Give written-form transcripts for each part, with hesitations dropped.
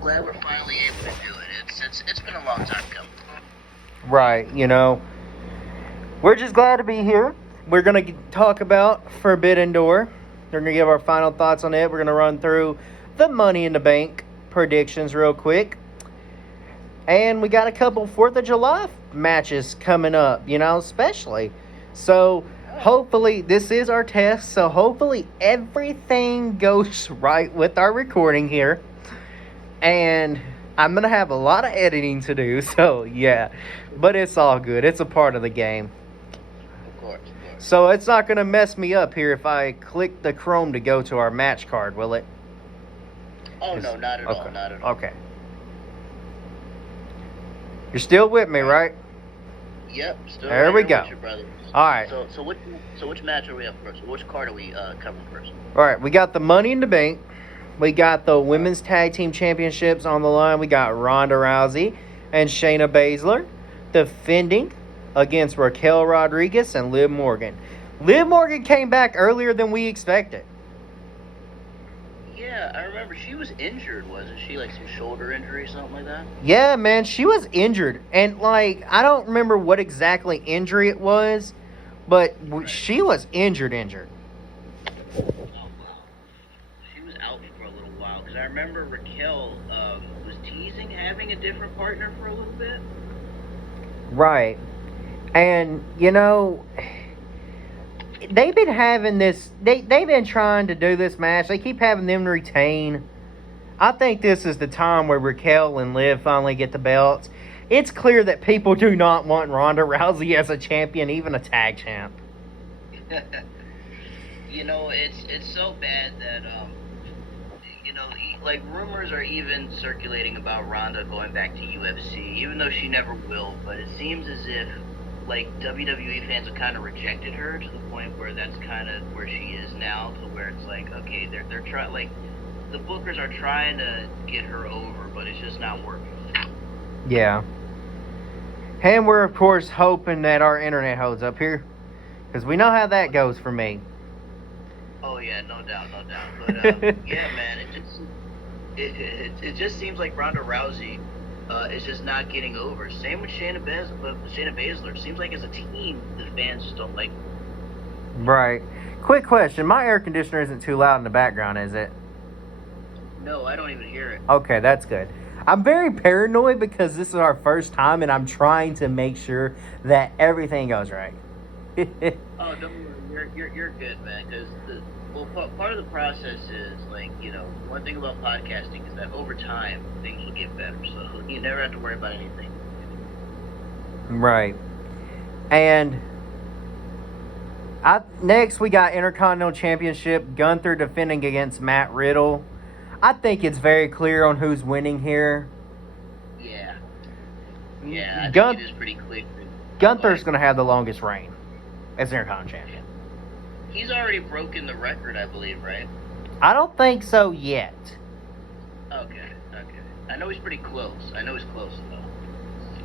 I'm glad we're finally able to do it. It's been a long time coming. Right, we're just glad to be here. We're going to talk about Forbidden Door. We're going to give our final thoughts on it. We're going to run through the Money in the Bank predictions real quick. And we got a couple 4th of July matches coming up, especially. So, hopefully, this is our test. So, hopefully, everything goes right with our recording here. And I'm going to have a lot of editing to do. So, yeah. But it's all good. It's a part of the game. Of course. So, it's not going to mess me up here if I click the Chrome to go to our match card, will it? Oh, no, not at all. Not at all. Okay. You're still with me, right? Yep, still there right we here go. With your brother. All right. So which match are we up first? Which card are we covering first? All right, we got the Money in the Bank. We got the Women's Tag Team Championships on the line. We got Ronda Rousey and Shayna Baszler defending against Raquel Rodriguez and Liv Morgan. Liv Morgan came back earlier than we expected. Yeah, I remember she was injured, wasn't she? Like some shoulder injury, something like that? Yeah, man, she was injured. And, I don't remember what exactly injury it was, but she was injured. Oh, wow. She was out for a little while, because I remember Raquel was teasing having a different partner for a little bit. Right. And, they've been having this. They've been trying to do this match. They keep having them retain. I think this is the time where Raquel and Liv finally get the belts. It's clear that people do not want Ronda Rousey as a champion, even a tag champ. It's so bad that like rumors are even circulating about Ronda going back to UFC, even though she never will. But it seems as if WWE fans have kind of rejected her to the point where that's kind of where she is now, to where it's like, okay, they're trying, the bookers are trying to get her over, but it's just not working. Yeah. And we're, of course, hoping that our internet holds up here, because we know how that goes for me. Oh, yeah, no doubt. But, yeah, man, it just seems like Ronda Rousey is just not getting over. Same with Shayna Baszler. Seems like as a team, the fans just don't like her. Right. Quick question. My air conditioner isn't too loud in the background, is it? No, I don't even hear it. Okay, that's good. I'm very paranoid because this is our first time, and I'm trying to make sure that everything goes right. Oh, don't worry. You're good, man. Because part of the process is, one thing about podcasting is that over time, things will get better. So you never have to worry about anything. Right. And next, we got Intercontinental Championship. Gunther defending against Matt Riddle. I think it's very clear on who's winning here. Yeah. Yeah, I think it is pretty clear. Gunther's going to have the longest reign as Intercontinental Champion. He's already broken the record, I believe, right? I don't think so yet. Okay. I know he's pretty close. Though.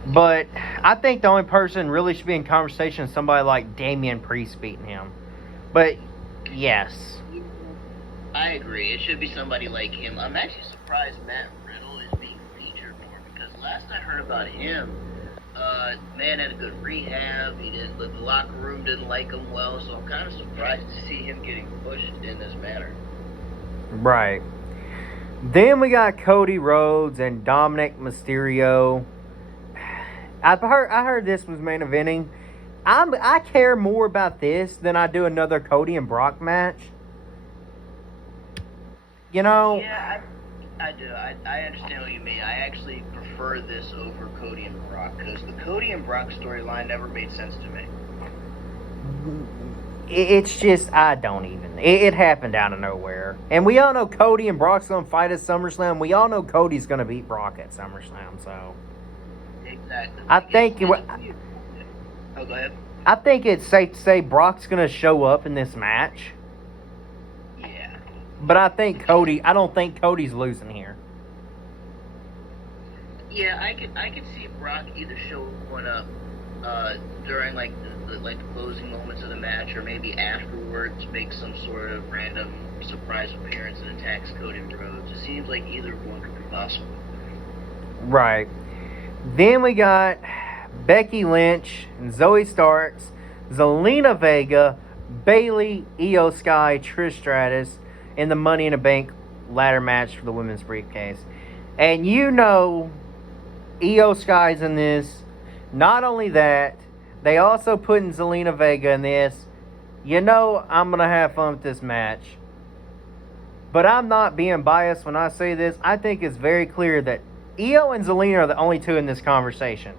But I think the only person really should be in conversation is somebody like Damian Priest beating him. But, yes. I agree. It should be somebody like him. I'm actually surprised Matt Riddle is being featured more, because last I heard about him, man had a good rehab. The locker room didn't like him well, so I'm kind of surprised to see him getting pushed in this manner. Right. Then we got Cody Rhodes and Dominic Mysterio. I heard this was main eventing. I care more about this than I do another Cody and Brock match. Yeah, I do. I understand what you mean. I actually prefer this over Cody and Brock, because the Cody and Brock storyline never made sense to me. It's just, I don't even. It happened out of nowhere. And we all know Cody and Brock's going to fight at SummerSlam. We all know Cody's going to beat Brock at SummerSlam, so. Exactly. I think go ahead. I think it's safe to say Brock's going to show up in this match. Yeah. But I don't think Cody's losing here. Yeah, I could see Brock either showing up during the closing moments of the match, or maybe afterwards make some sort of random surprise appearance and attacks Cody Rhodes. It seems like either one could be possible. Right. Then we got Becky Lynch and Zoe Starks, Zelina Vega, Bailey, Io Sky, Trish Stratus in the Money in the Bank ladder match for the women's briefcase. And you know Io Sky's in this. Not only that, they also put in Zelina Vega in this. You know I'm going to have fun with this match. But I'm not being biased when I say this. I think it's very clear that Io and Zelina are the only two in this conversation.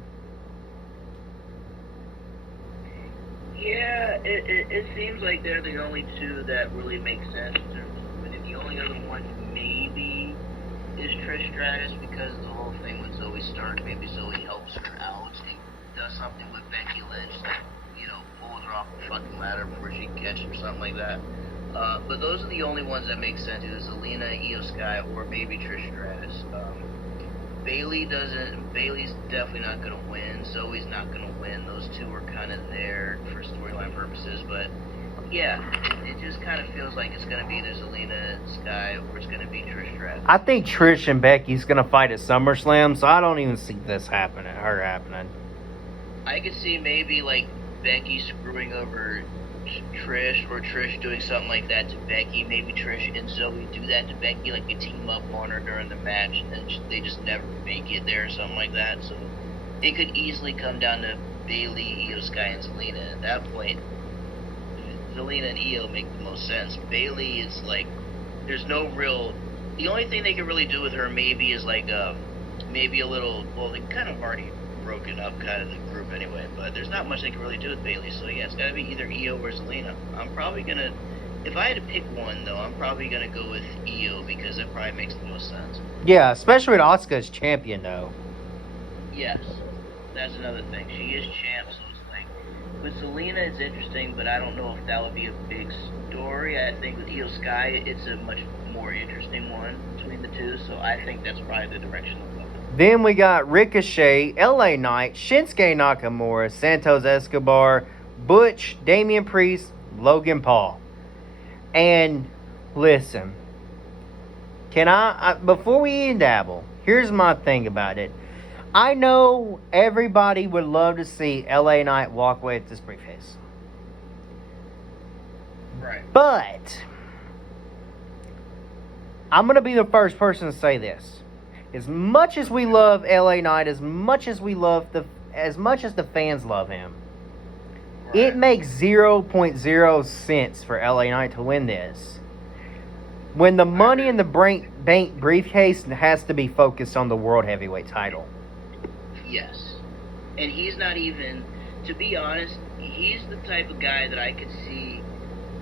Yeah, it seems like they're the only two that really make sense. And the only other one maybe is Trish Stratus, because of the whole thing with Zoe Stark. Maybe Zoe helps her out and does something with Becky Lynch that, pulls her off the fucking ladder before she can catch her or something like that. But those are the only ones that make sense. Either Zelina, Io Sky, or maybe Trish Stratus. Bailey's definitely not going to win. Zoe's not going to win. Those two are kind of there for storyline purposes. But, yeah, it just kind of feels like it's going to be either Zelina, Sky, or it's going to be Trish Stratus. I think Trish and Becky's going to fight at SummerSlam, so I don't even see this happening. I could see maybe, Becky screwing over Trish, or Trish doing something like that to Becky. Maybe Trish and Zoe do that to Becky, they team up on her during the match, and then they just never make it there or something like that. So it could easily come down to Bailey, Io Sky, and Zelina. At that point, Zelina and Io make the most sense. Bailey is there's no real. The only thing they can really do with her maybe is maybe a little. Well, they kind of already broken up kind of the group anyway, but there's not much they can really do with Bailey, so yeah, it's gotta be either Io or Zelina. I'm probably gonna, if I had to pick one though, I'm probably gonna go with Io, because it probably makes the most sense. Yeah, especially with Asuka as champion though. Yes, that's another thing. She is champ, so it's with Zelina it's interesting, but I don't know if that would be a big story. I think with Io Sky, it's a much more interesting one between the two, so I think that's probably the direction of it. Then we got Ricochet, LA Knight, Shinsuke Nakamura, Santos Escobar, Butch, Damian Priest, Logan Paul. And listen, can I before we dabble, here's my thing about it. I know everybody would love to see LA Knight walk away with this briefcase. Right. But I'm going to be the first person to say this. As much as we love LA Knight, as much as the fans love him, right, it makes 0.0 sense for LA Knight to win this. When the Money in the Bank briefcase has to be focused on the World Heavyweight title. Yes. And he's not even, to be honest, he's the type of guy that I could see,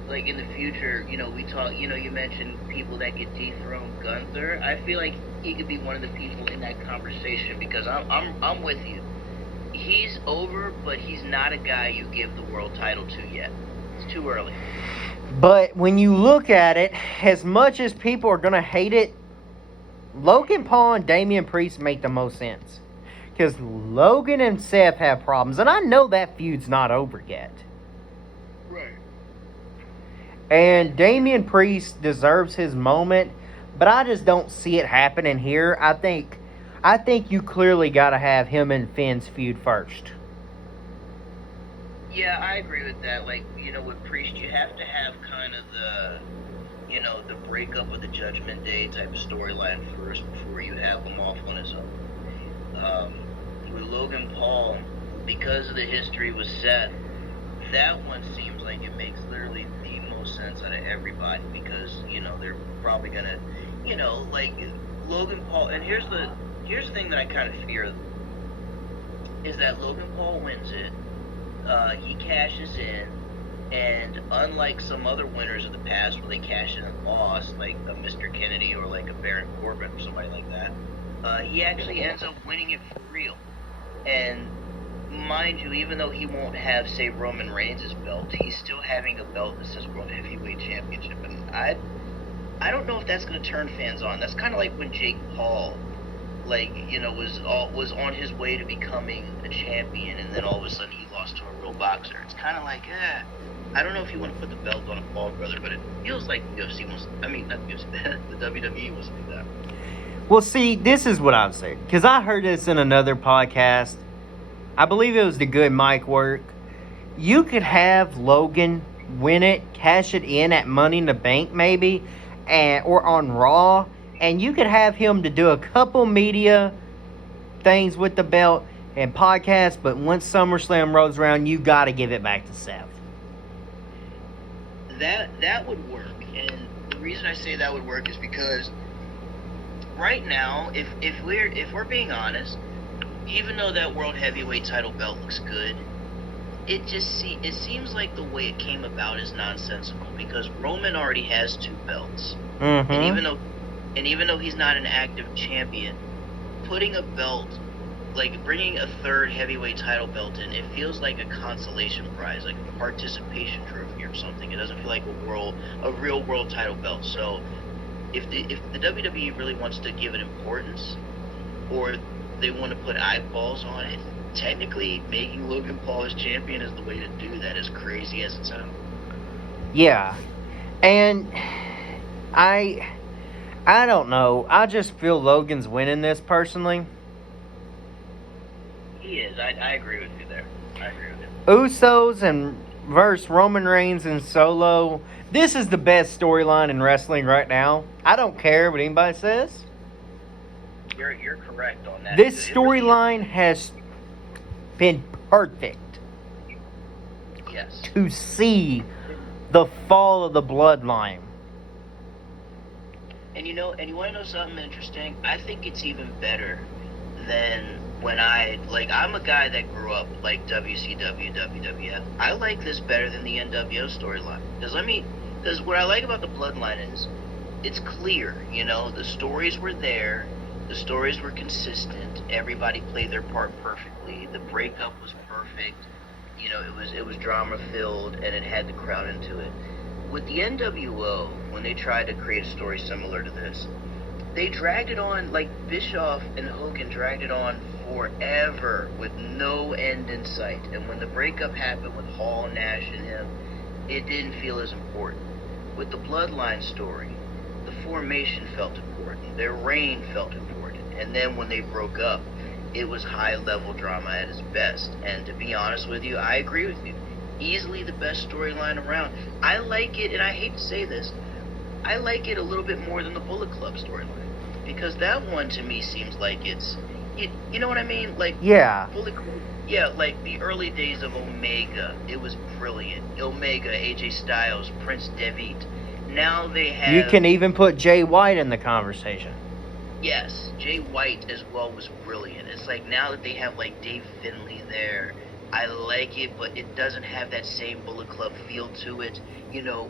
in the future, we talk, you mentioned people that could dethrone Gunther. I feel like he could be one of the people in that conversation, because I'm with you. He's over, but he's not a guy you give the world title to yet. It's too early. But when you look at it, as much as people are going to hate it, Logan Paul and Damian Priest make the most sense. Because Logan and Seth have problems, and I know that feud's not over yet. Right. And Damian Priest deserves his moment, but I just don't see it happening here. I think you clearly got to have him and Finn's feud first. Yeah, I agree with that. With Priest, you have to have kind of the breakup of the Judgment Day type of storyline first before you have him off on his own. With Logan Paul, because of the history with Seth, that one seems like it makes literally the most sense out of everybody, because they're probably gonna Logan Paul. And here's the thing that I kind of fear is that Logan Paul wins it, he cashes in, and unlike some other winners of the past where they cash in and lost, like a Mr. Kennedy or like a Baron Corbin or somebody like that, he actually ends up winning it for real. And mind you, even though he won't have, say, Roman Reigns' belt, he's still having a belt that says World Heavyweight Championship. And I don't know if that's going to turn fans on. That's kind of like when Jake Paul, was on his way to becoming a champion, and then all of a sudden he lost to a real boxer. It's kind of like, I don't know if you want to put the belt on a Paul brother, but it feels like the UFC wants, not the UFC, the WWE wants to do that. Well, see, this is what I've said. Because I heard this in another podcast. I believe it was the Good Mike Work. You could have Logan win it, cash it in at Money in the Bank maybe, or on Raw. And you could have him to do a couple media things with the belt and podcasts. But once SummerSlam rolls around, you got to give it back to Seth. That would work. And the reason I say that would work is because right now, if we're being honest, even though that world heavyweight title belt looks good, it seems like the way it came about is nonsensical because Roman already has 2 belts, Mm-hmm. and even though he's not an active champion, putting a belt, like bringing a 3rd heavyweight title belt in, it feels like a consolation prize, like a participation trophy or something. It doesn't feel like a real world title belt. So if the WWE really wants to give it importance, or they want to put eyeballs on it, technically making Logan Paul as champion is the way to do that, as crazy as it sounds. Yeah. And I don't know. I just feel Logan's winning this personally. He is. I agree with you there. I agree with you. Usos and versus Roman Reigns and Solo. This is the best storyline in wrestling right now. I don't care what anybody says. You're correct on that. This storyline has been perfect Yes. to see the fall of the bloodline. And you want to know something interesting? I think it's even better than when I'm a guy that grew up like WCW, WWF. I like this better than the NWO storyline. Because what I like about the bloodline is it's clear, the stories were there, the stories were consistent, everybody played their part perfectly, the breakup was perfect, it was drama filled and it had the crowd into it. With the NWO, when they tried to create a story similar to this, they dragged it on, like Bischoff and Hogan dragged it on forever with no end in sight. And when the breakup happened with Hall, Nash, and him, it didn't feel as important. With the Bloodline story, the formation felt important, their reign felt important, and then when they broke up, it was high-level drama at its best. And to be honest with you, I agree with you. Easily the best storyline around. I like it, and I hate to say this, I like it a little bit more than the Bullet Club storyline. Because that one to me seems like you know what I mean? Like, Yeah. Bullet Club, yeah, like the early days of Omega, it was brilliant. Omega, AJ Styles, Prince Devitt. Now they have... You can even put Jay White in the conversation. Yes, Jay White as well was brilliant. It's like now that they have like Dave Finlay there, I like it, but it doesn't have that same Bullet Club feel to it.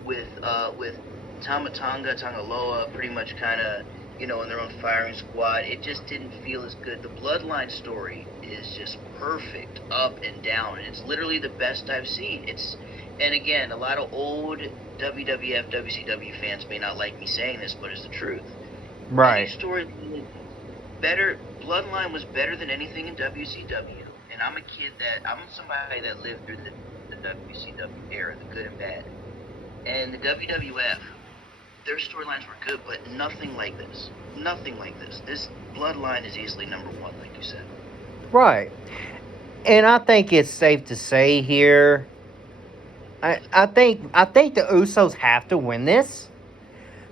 With Tama Tonga, Tangaloa pretty much kind of, in their own firing squad, it just didn't feel as good. The Bloodline story is just perfect up and down, and it's literally the best I've seen. And again, a lot of old WWF, WCW fans may not like me saying this, but it's the truth. Right. Any story better, Bloodline was better than anything in WCW. And I'm somebody that lived through the WCW era, the good and bad. And the WWF, their storylines were good, but nothing like this. Nothing like this. This Bloodline is easily number 1, like you said. Right. And I think it's safe to say here, I think the Usos have to win this.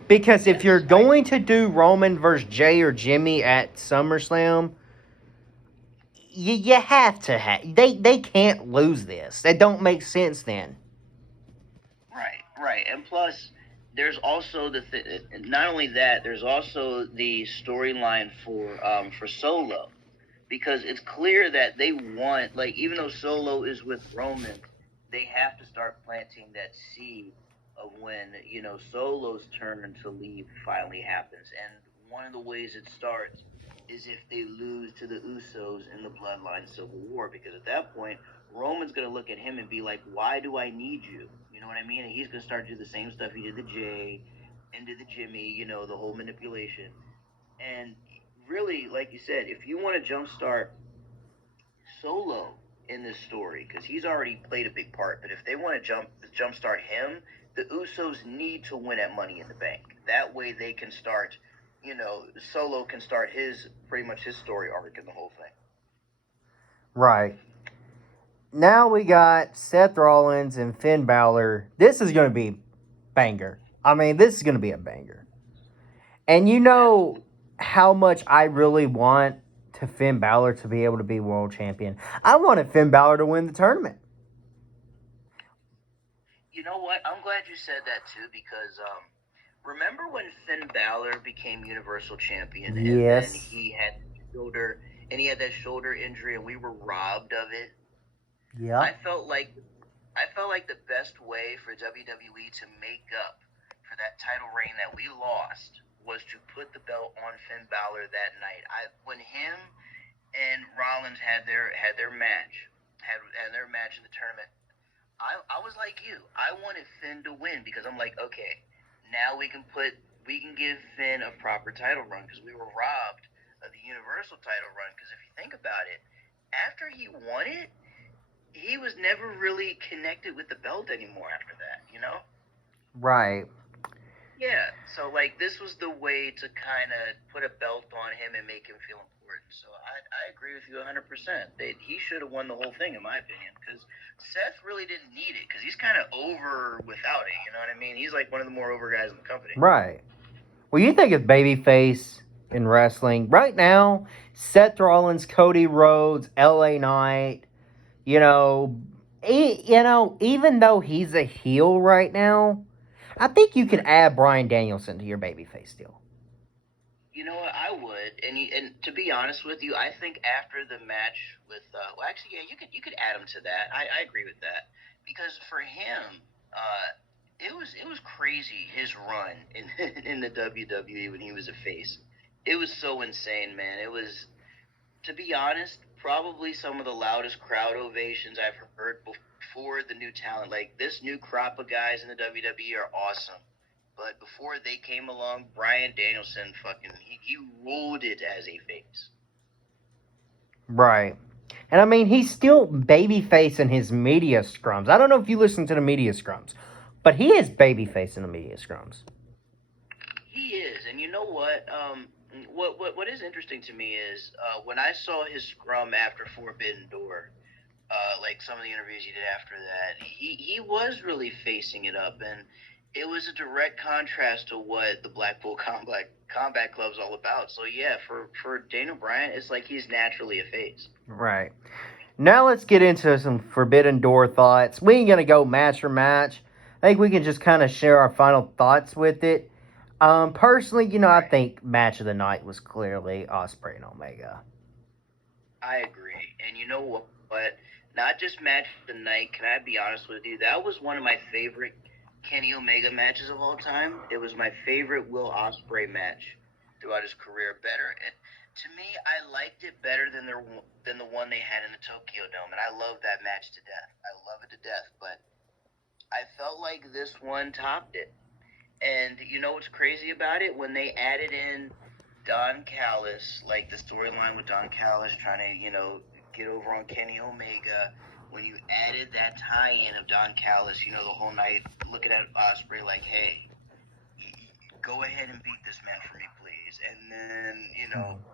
Because if you're going to do Roman versus Jay or Jimmy at SummerSlam, you have to have... They can't lose this. That don't make sense then. Right. And plus, there's also not only that, there's also the storyline for Solo. Because it's clear that they want, like, even though Solo is with Roman, they have to start planting that seed of when, Solo's turn to leave finally happens. And one of the ways it starts is if they lose to the Usos in the Bloodline Civil War, because at that point, Roman's going to look at him and be like, why do I need you? You know what I mean? And he's going to start to do the same stuff he did to Jay and did to Jimmy, the whole manipulation. And really, like you said, if you want to jumpstart Solo in this story, because he's already played a big part, but if they want to jumpstart him, the Usos need to win at Money in the Bank. That way they can start Solo can start pretty much his story arc in the whole thing. Right. Now we got Seth Rollins and Finn Balor. This is going to be banger. I mean, this is going to be a banger. And you know how much I really want to Finn Balor to be able to be world champion. I wanted Finn Balor to win the tournament. You know what? I'm glad you said that too, because remember when Finn Balor became Universal Champion, Yes. and then he had that shoulder injury, and we were robbed of it. Yeah. I felt like the best way for WWE to make up for that title reign that we lost was to put the belt on Finn Balor that night. When him and Rollins had their match in the tournament, I was like you. I wanted Finn to win because I'm like, okay, now we can give Finn a proper title run because we were robbed of the Universal title run. Because if you think about it, after he won it, he was never really connected with the belt anymore after that, you know? Right. Yeah, so like this was the way to kind of put a belt on him and make him feel important. So I agree with you 100%. He should have won the whole thing, in my opinion, because Seth really didn't need it because he's kind of over without it. You know what I mean? He's like one of the more over guys in the company. Right. Well, you think of babyface in wrestling right now. Seth Rollins, Cody Rhodes, LA Knight. Even though he's a heel right now, I think you can add Bryan Danielson to your babyface deal. You know what? I would, and to be honest with you, I think after the match with, you could add him to that. I agree with that because for him, it was crazy his run in the WWE when he was a face. It was so insane, man. It was, to be honest, probably some of the loudest crowd ovations I've heard before the new talent. Like, this new crop of guys in the WWE are awesome. But before they came along, Bryan Danielson he ruled it as a face. Right. And I mean, he's still babyface in his media scrums. I don't know if you listen to the media scrums, but he is babyface in the media scrums. He is. And you know what? What is interesting to me is when I saw his scrum after Forbidden Door, like some of the interviews he did after that, he was really facing it up, and it was a direct contrast to what the Blackpool Combat Club's all about. So yeah, for Daniel Bryan, it's like he's naturally a face. Right. Now let's get into some Forbidden Door thoughts. We ain't gonna go match for match. I think we can just kind of share our final thoughts with it. Personally, I think match of the night was clearly Ospreay and Omega. I agree. And you know what? Not just match of the night, can I be honest with you? That was one of my favorite Kenny Omega matches of all time. It was my favorite Will Ospreay match throughout his career. To me, I liked it better than the one they had in the Tokyo Dome, and I love that match to death. I love it to death, but I felt like this one topped it. And you know what's crazy about it? When they added in Don Callis, like the storyline with Don Callis trying to, get over on Kenny Omega, when you added that tie-in of Don Callis, the whole night looking at Ospreay like, hey, go ahead and beat this man for me, please. And then,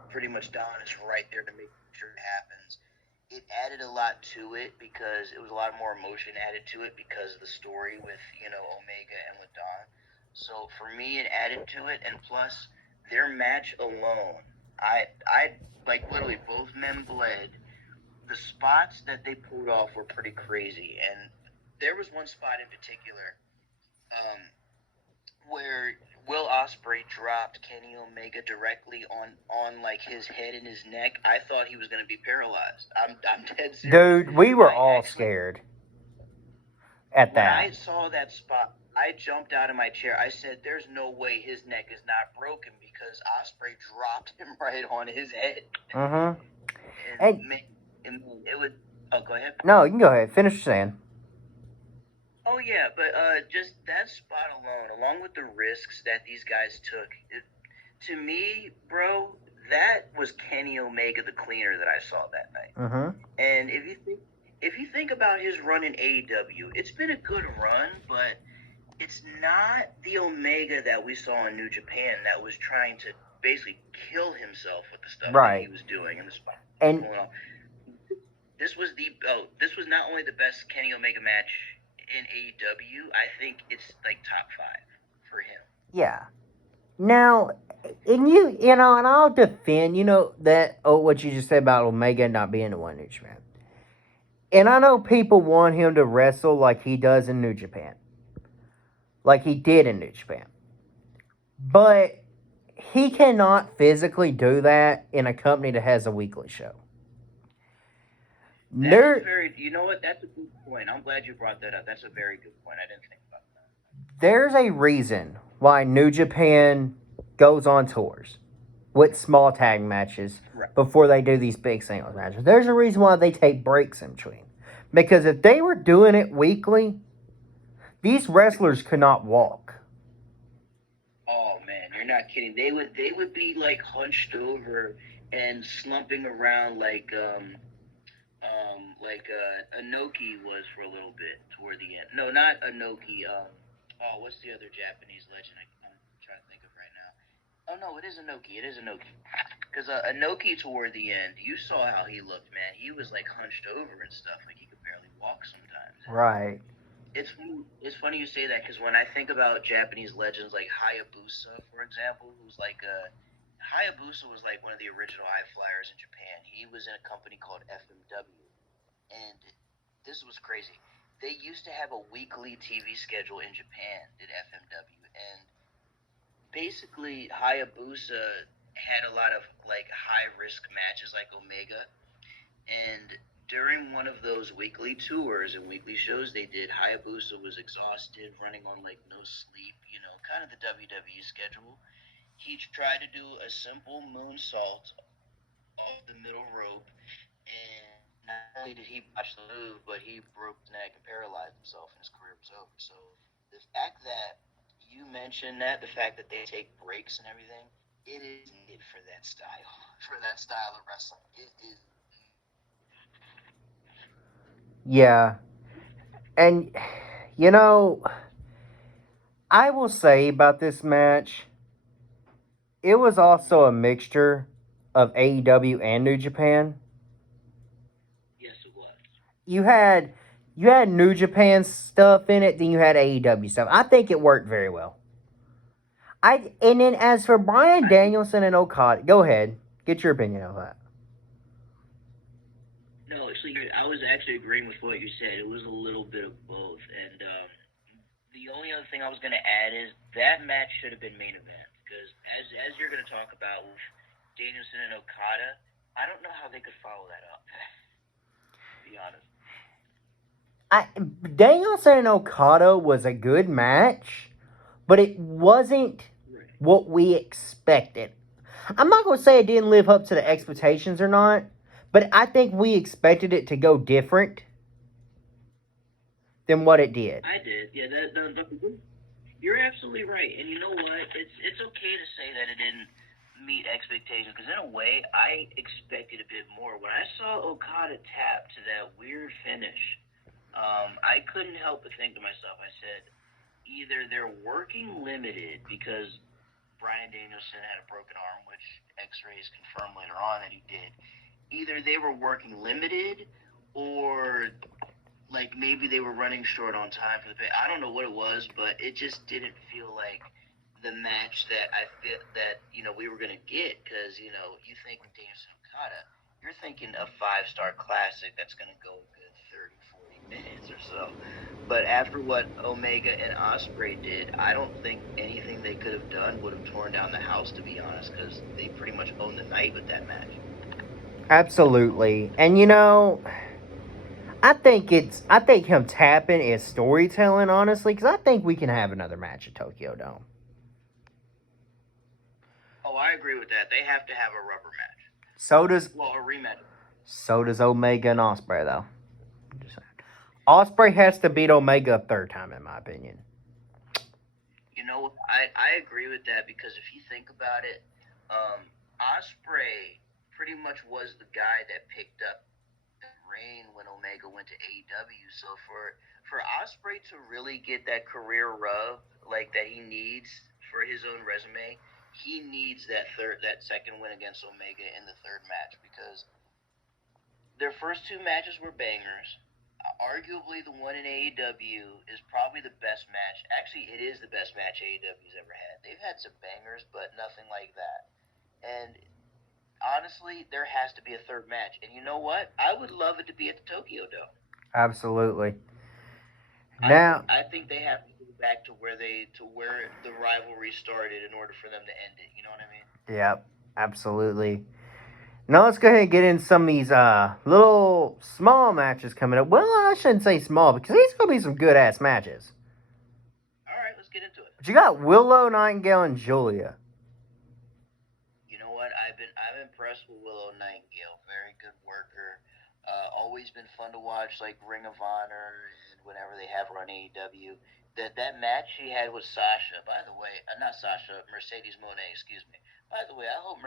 pretty much Don is right there to make sure it happens. It added a lot to it because it was a lot more emotion added to it because of the story with, Omega and with Don. So for me, it added to it, and plus their match alone, I like literally both men bled. The spots that they pulled off were pretty crazy, and there was one spot in particular, where Will Ospreay dropped Kenny Omega directly on like his head and his neck. I thought he was going to be paralyzed. I'm dead serious. Dude, we were all scared at that. When I saw that spot, I jumped out of my chair. I said, there's no way his neck is not broken because Ospreay dropped him right on his head. Mm-hmm. And it would... Oh, go ahead. No, you can go ahead. Finish saying. Oh, yeah, but just that spot alone, along with the risks that these guys took, to me, bro, that was Kenny Omega the Cleaner that I saw that night. Mm-hmm. And if you think about his run in AEW, it's been a good run, but it's not the Omega that we saw in New Japan that was trying to basically kill himself with the stuff that Right. he was doing and the spot And going on. This was not only the best Kenny Omega match in AEW. I think it's like top 5 for him. yeah. Now, and and I'll defend, what you just said about Omega not being the one New Japan. And I know people want him to wrestle like he does in New Japan, like he did in New Japan. But he cannot physically do that in a company that has a weekly show. You know what? That's a good point. I'm glad you brought that up. That's a very good point. I didn't think about that. There's a reason why New Japan goes on tours with small tag matches before they do these big singles matches. There's a reason why they take breaks in between. Because if they were doing it weekly, these wrestlers could not walk. Oh man, you're not kidding. They would be like hunched over and slumping around like Inoki was for a little bit toward the end. No, not Inoki. What's the other Japanese legend I'm trying to think of right now? Oh no, it is Inoki. It is Inoki. Because Inoki toward the end, you saw how he looked, man. He was like hunched over and stuff, like he could barely walk sometimes. Right. It's funny you say that because when I think about Japanese legends like Hayabusa, for example, who's like Hayabusa was like one of the original high flyers in Japan. He was in a company called FMW, and this was crazy. They used to have a weekly TV schedule in Japan at FMW, and basically Hayabusa had a lot of like high risk matches like Omega, and during one of those weekly tours and weekly shows they did, Hayabusa was exhausted, running on like no sleep, kind of the WWE schedule. He tried to do a simple moonsault off the middle rope, and not only did he botch the move, but he broke his neck and paralyzed himself, and his career was over. So the fact that you mentioned that, the fact that they take breaks and everything, it is needed for that style of wrestling. It is. Yeah. And, I will say about this match, it was also a mixture of AEW and New Japan. Yes, it was. You had New Japan stuff in it, then you had AEW stuff. I think it worked very well. And then as for Bryan Danielson and Okada, go ahead, get your opinion on that. No, actually, I was actually agreeing with what you said. It was a little bit of both, and the only other thing I was going to add is that match should have been main event because as you're going to talk about with Danielson and Okada, I don't know how they could follow that up. To be honest. Danielson and Okada was a good match, but it wasn't what we expected. I'm not going to say it didn't live up to the expectations or not, but I think we expected it to go different than what it did. I did. Yeah, you're absolutely right. And you know what? It's okay to say that it didn't meet expectations because in a way, I expected a bit more. When I saw Okada tap to that weird finish, I couldn't help but think to myself, I said, either they're working limited because Bryan Danielson had a broken arm, which x-rays confirmed later on that he did. Either they were working limited or like maybe they were running short on time for the pay. I don't know what it was, but it just didn't feel like the match that I feel that we were gonna get because you think Danielson Okada, you're thinking a 5-star classic that's gonna go a good 30-40 minutes or so. But after what Omega and Ospreay did, I don't think anything they could have done would have torn down the house, to be honest, because they pretty much owned the night with that match. Absolutely. And I think him tapping is storytelling, honestly, because I think we can have another match at Tokyo Dome. Oh, I agree with that. They have to have a rubber match. A rematch. So does Omega and Ospreay, though. Ospreay has to beat Omega a third time, in my opinion. I agree with that because if you think about it, Ospreay pretty much was the guy that picked up the reign when Omega went to AEW. So for Ospreay to really get that career rub like that he needs for his own resume, he needs that second win against Omega in the third match because their first two matches were bangers. Arguably, the one in AEW is probably the best match. Actually, it is the best match AEW's ever had. They've had some bangers, but nothing like that. And honestly, there has to be a third match. And you know what? I would love it to be at the Tokyo Dome. Absolutely. Now, I think they have to go back to where the rivalry started in order for them to end it. You know what I mean? Yep, absolutely. Now let's go ahead and get in some of these little small matches coming up. Well, I shouldn't say small because these are gonna be some good ass matches. All right, let's get into it. But you got Willow Nightingale and Julia. You know what? I'm impressed with Willow Nightingale. Very good worker. Always been fun to watch, like Ring of Honor and whenever they have her on AEW. That match she had with Sasha, by the way, not Sasha, Mercedes Moné, excuse me. By the way, I hope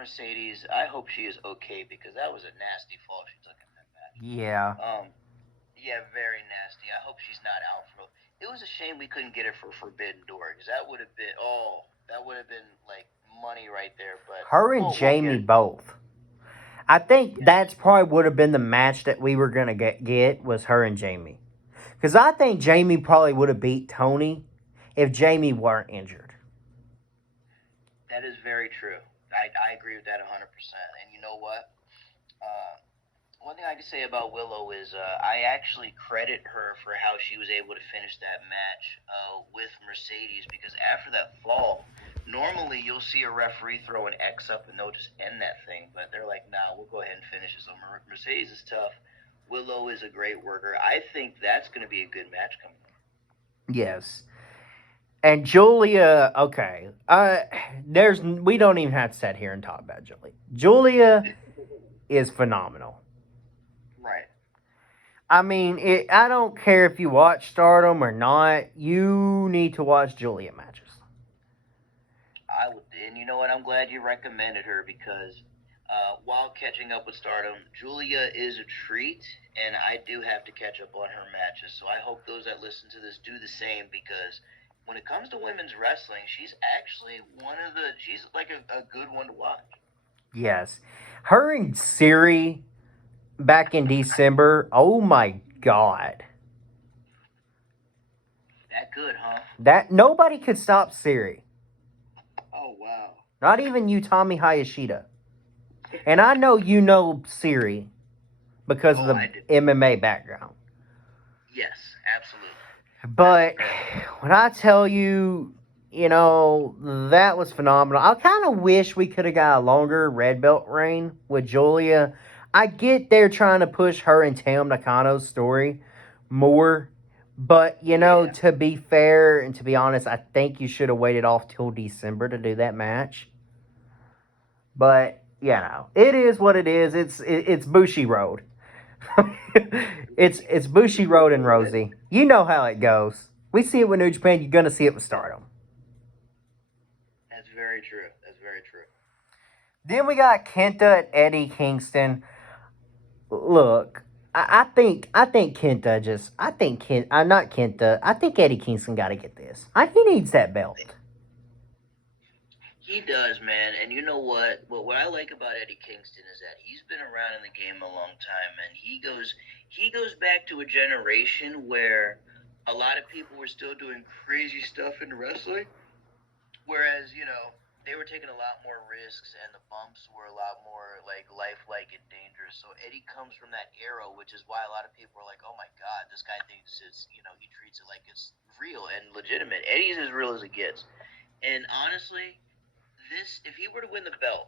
she is okay because that was a nasty fall she took in that match. Yeah. Yeah, very nasty. I hope she's not out for. It was a shame we couldn't get her for Forbidden Door because that would have been like money right there. But her and Jamie both. I think that's probably would have been the match that we were gonna get was her and Jamie, because I think Jamie probably would have beat Tony if Jamie weren't injured. That is very true. I agree with that 100%. And you know what? One thing I can say about Willow is I actually credit her for how she was able to finish that match with Mercedes because after that fall, normally you'll see a referee throw an X up and they'll just end that thing. But they're like, nah, we'll go ahead and finish it. So Mercedes is tough. Willow is a great worker. I think that's going to be a good match coming up. Yes. And Julia, okay. We don't even have to sit here and talk about Julia. Julia is phenomenal. Right. I mean, I don't care if you watch Stardom or not. You need to watch Julia matches. I would, and you know what? I'm glad you recommended her because while catching up with Stardom, Julia is a treat, and I do have to catch up on her matches. So I hope those that listen to this do the same because when it comes to women's wrestling, she's actually she's like a good one to watch. Yes. Her and Siri back in December, oh my God. That good, huh? That nobody could stop Siri. Oh, wow. Not even you, Tommy Hayashida. And I know you know Siri because of the MMA background. Yes, absolutely. But when I tell you, that was phenomenal. I kind of wish we could have got a longer red belt reign with Julia. I get they're trying to push her and Tam Nakano's story more. But, to be fair and to be honest, I think you should have waited off till December to do that match. But, it is what it is. It's Bushi Road. it's Bushi Road and Rosie. You know how it goes. We see it with New Japan. You're going to see it with Stardom. That's very true. Then we got Kenta and Eddie Kingston. Look, I think Eddie Kingston got to get this. He needs that belt. He does, man. And you know what? What I like about Eddie Kingston is that he's been around in the game a long time, and he goes back to a generation where a lot of people were still doing crazy stuff in wrestling, whereas they were taking a lot more risks, and the bumps were a lot more like lifelike and dangerous. So Eddie comes from that era, which is why a lot of people are like, "Oh my God, this guy thinks it's he treats it like it's real and legitimate." Eddie's as real as it gets, and honestly. If he were to win the belt,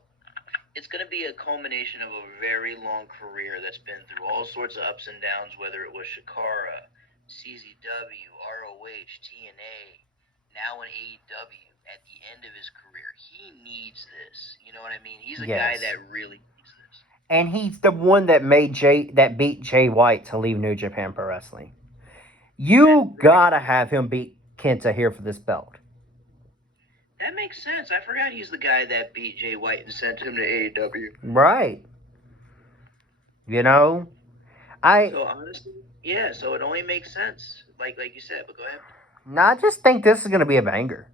it's going to be a culmination of a very long career that's been through all sorts of ups and downs, whether it was Shikara, CZW, ROH, TNA, now in AEW at the end of his career. He needs this. You know what I mean? He's a guy that really needs this. And he's the one that beat Jay White to leave New Japan Pro Wrestling. You gotta have him beat Kenta here for this belt. That makes sense. I forgot he's the guy that beat Jay White and sent him to AEW. Right. So honestly, so it only makes sense. Like you said, but go ahead. No, I just think this is going to be a banger.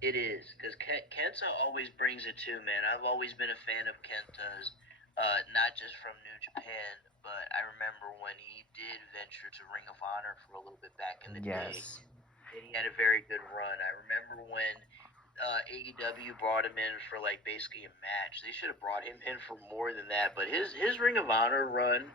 It is because Kenta always brings it too, man. I've always been a fan of Kenta's, not just from New Japan, but I remember when he did venture to Ring of Honor for a little bit back in the day, Yes. and he had a very good run. I remember when AEW brought him in for like basically a match. They should have brought him in for more than that, but his Ring of Honor run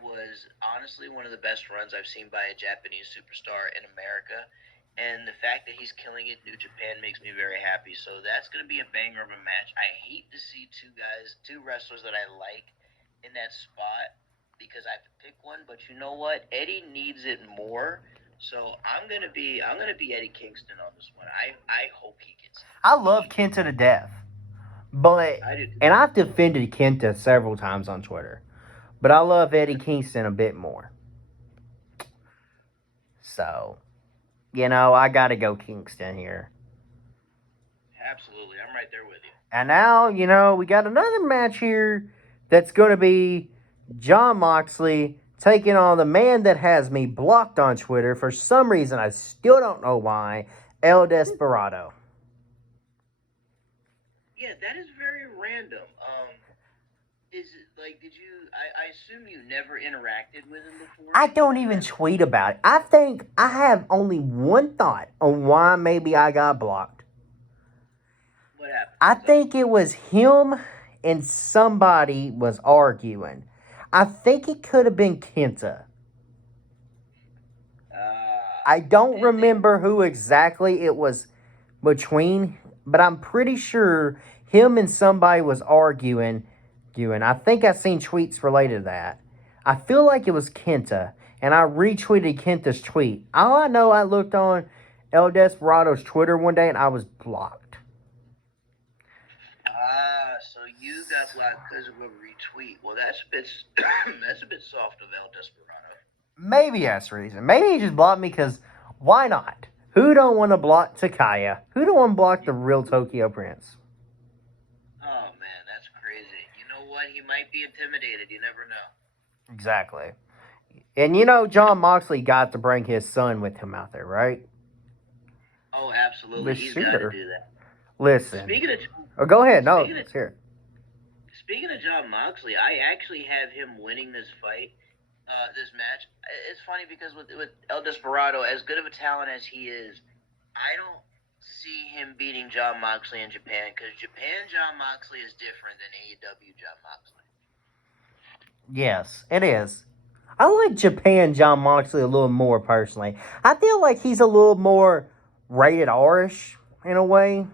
was honestly one of the best runs I've seen by a Japanese superstar in America. And the fact that he's killing it in New Japan makes me very happy. So that's going to be a banger of a match. I hate to see two wrestlers that I like in that spot because I have to pick one. But you know what? Eddie needs it more. So I'm gonna be Eddie Kingston on this one. I hope he gets it. I love Kenta to death. But, I do. and I've defended Kenta several times on Twitter. But I love Eddie Kingston a bit more. So, I got to go Kingston here. Absolutely. I'm right there with you. And now, we got another match here that's going to be Jon Moxley taking on the man that has me blocked on Twitter for some reason. I still don't know why. El Desperado. Yeah, that is very random. Is it like did you? I assume you never interacted with him before. I don't even tweet about it. I think I have only one thought on why maybe I got blocked. What happened? I think it was him and somebody was arguing. I think it could have been Kenta. I don't remember who exactly it was between, but I'm pretty sure him and somebody was arguing. I think I seen tweets related to that. I feel like it was Kenta, and I retweeted Kenta's tweet. All I know, I looked on El Desperado's Twitter one day, and I was blocked. So you got blocked because of a retweet. Well, that's a bit that's a bit soft of El Desperado. Maybe that's the reason. Maybe he just blocked me because why not? Who don't want to block Takaya? Who don't want to block the real Tokyo Prince? Oh man, that's crazy. You know what? He might be intimidated. You never know. Exactly. And Jon Moxley got to bring his son with him out there, right? Oh, absolutely. He's got to do that. Listen. Speaking of, go ahead. No, let's hear it. Speaking of Jon Moxley, I actually have him winning this fight, this match. It's funny because with El Desperado, as good of a talent as he is, I don't see him beating Jon Moxley in Japan because Japan Jon Moxley is different than AEW Jon Moxley. Yes, it is. I like Japan Jon Moxley a little more personally. I feel like he's a little more rated R-ish in a way.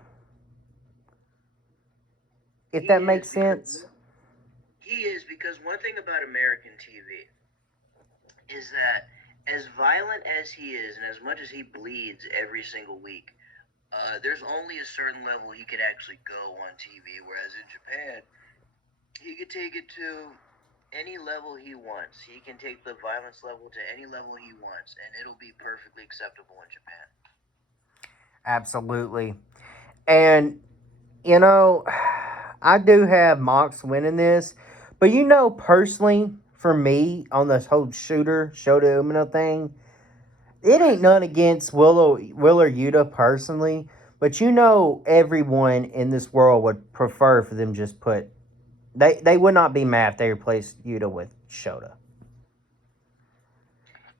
If that makes sense. He is, because one thing about American TV is that as violent as he is and as much as he bleeds every single week, there's only a certain level he could actually go on TV, whereas in Japan, he could take it to any level he wants. He can take the violence level to any level he wants, and it'll be perfectly acceptable in Japan. Absolutely. And, I do have Mox winning this, but personally, for me, on this whole Shota Umino thing, it ain't none against Willer Yuta personally, but everyone in this world would prefer for them just put, they would not be mad if they replaced Yuta with Shota.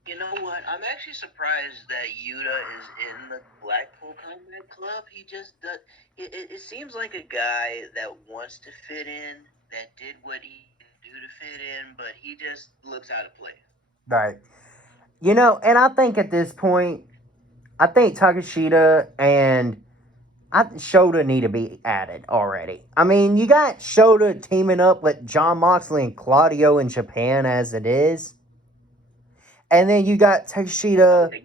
You know what? I'm actually surprised that Yuta is in the Blackpool Combat Club. He just does. It seems like a guy that wants to fit in, that did what he can do to fit in, but he just looks out of place. Right. And I think at this point, I think Takeshita and Shota need to be added already. I mean, you got Shota teaming up with Jon Moxley and Claudio in Japan as it is. And then you got Takeshita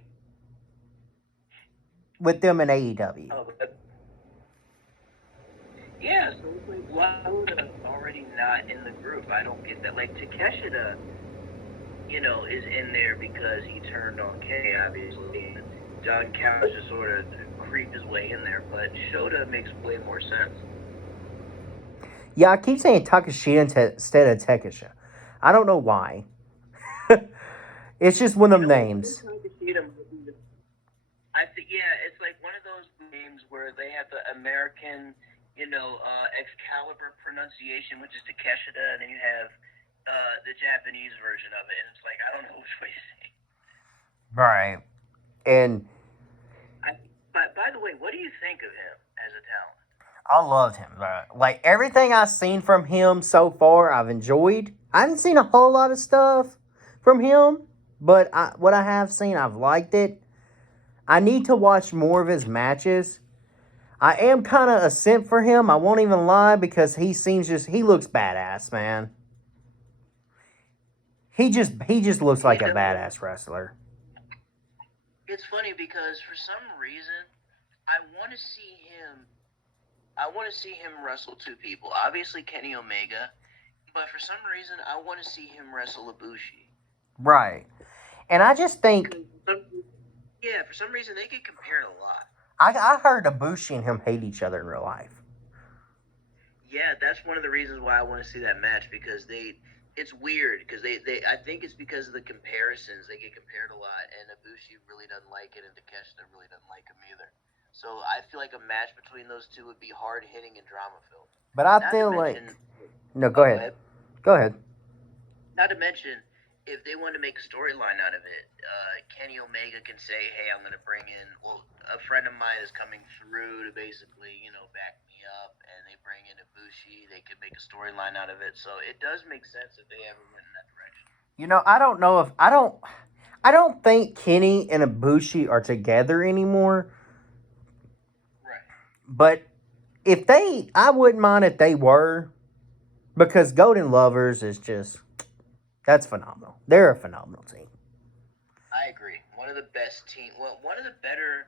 with them in AEW. Oh, yeah, so it's like, why would already not in the group? I don't get that. Like, Takeshita, is in there because he turned on Kay, obviously. And John Callis just sort of creeped his way in there, but Shota makes way more sense. Yeah, I keep saying Takeshita instead of Takeshita. I don't know why. It's just one of them names. I think, yeah, it's like one of those names where where they have the American, Excalibur pronunciation, which is Takeshita, and then you have the Japanese version of it, and it's like I don't know which way to say. Right. And But by the way, what do you think of him as a talent? I loved him, bro. Like, everything I've seen from him so far, I've enjoyed. I haven't seen a whole lot of stuff from him, but what I have seen, I've liked it. I need to watch more of his matches. I am kind of a simp for him. I won't even lie, because he looks badass, man. He just looks like a badass wrestler. It's funny because for some reason, I want to see him wrestle two people. Obviously Kenny Omega, but for some reason I want to see him wrestle Ibushi. Right. And I just think, yeah, for some reason they get compared a lot. I heard Ibushi and him hate each other in real life. Yeah, that's one of the reasons why I want to see that match, because it's weird, because I think it's because of the comparisons. They get compared a lot, and Ibushi really doesn't like it, and Takeshita really doesn't like him either. So I feel like a match between those two would be hard-hitting and drama-filled. But I feel like... No, go ahead. Go ahead. Not to mention, if they want to make a storyline out of it, Kenny Omega can say, hey, I'm going to bring in... Well, a friend of mine is coming through to basically, back me up, and they bring in Ibushi. They could make a storyline out of it. So it does make sense if they ever went in that direction. I don't know if... I don't think Kenny and Ibushi are together anymore. But I wouldn't mind if they were, because Golden Lovers is just, that's phenomenal. They're a phenomenal team. I agree. One of the best one of the better